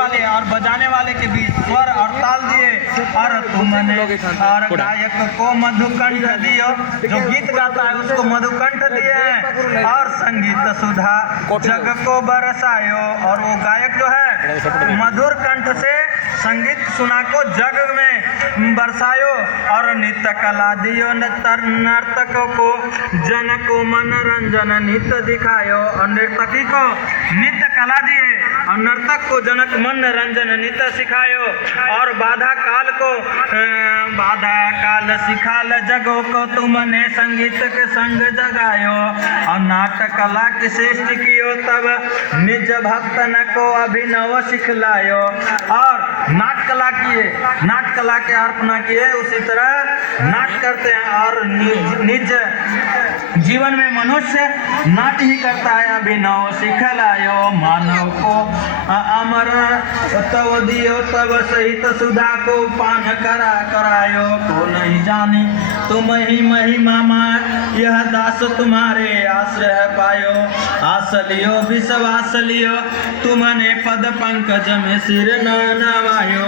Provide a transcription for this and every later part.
वाले और बजाने वाले के बीच स्वर और ताल दिए, और तुमने और गायक को मधुकंठ दियो, जो गीत गाता है उसको मधुकंठ दिए हैं, और संगीत सुधा जग को बरसायो, और वो गायक जो है मधुर कंठ से संगीत सुना को जग में बरसायो, और नित्य कला दियो नर्तक को जन को मनोरंजन नित्य दिखायो, और नर्तकी को नित्य कला दिए और नर्तक को जनक मनोरंजन नित्य सिखायो, और बाधा काल सिखाल जगो को तुमने संगीत के संग जगायो, और नाटक कला के श्रेष्ठ कियो तब निज भक्तन को अभिनव सिखलायो, और नाट कला के अर्पणा किए, उसी तरह नाट करते हैं, और निज जीवन में मनुष्य नाट ही करता है, अभिनव सिखलायो, मानव को अमर तव दियो तब सहित सुधा को पान करायो, को नहीं जानी तुम ही महिमा यह दास तुम्हारे आश्रय पायो, आस लियो विश्वास लियो तुमने पद पंकज में सिर नवायो,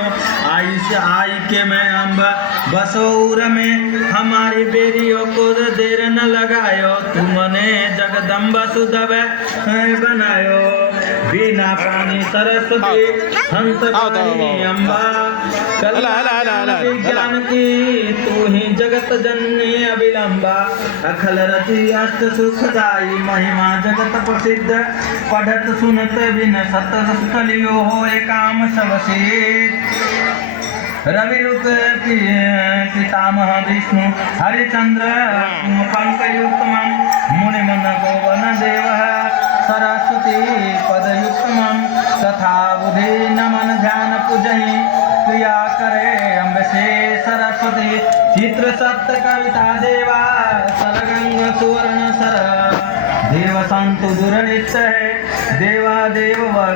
आई के मैं अम्ब बसोर में हमारी बेरियों को देर न लगायो, तुमने जगदम्बा सुदब बनायो, बिना पानी सरस्वती हंस पानी अम्बा, विज्ञान की तू ही जगत जननी अविलंबा, अखल रचि अष्ट सुखदाई महिमा जगत प्रसिद्ध, पढ़त सुनत बिन सत कलियो हो काम सबसे, रवि रूप पितामह विष्णु हरिचंद्र पंकयुक्तमं मुनि मन गोवन देव सरस्वती पदयुक्तमं, तथा बुद्धि नमन ध्यान पूजहि क्रिया करे अम्ब से सरस्वती, चित्र सप्त कविता देवा सरगंग सुवर्ण सर, देव संतु दुर नित्य है देवा देव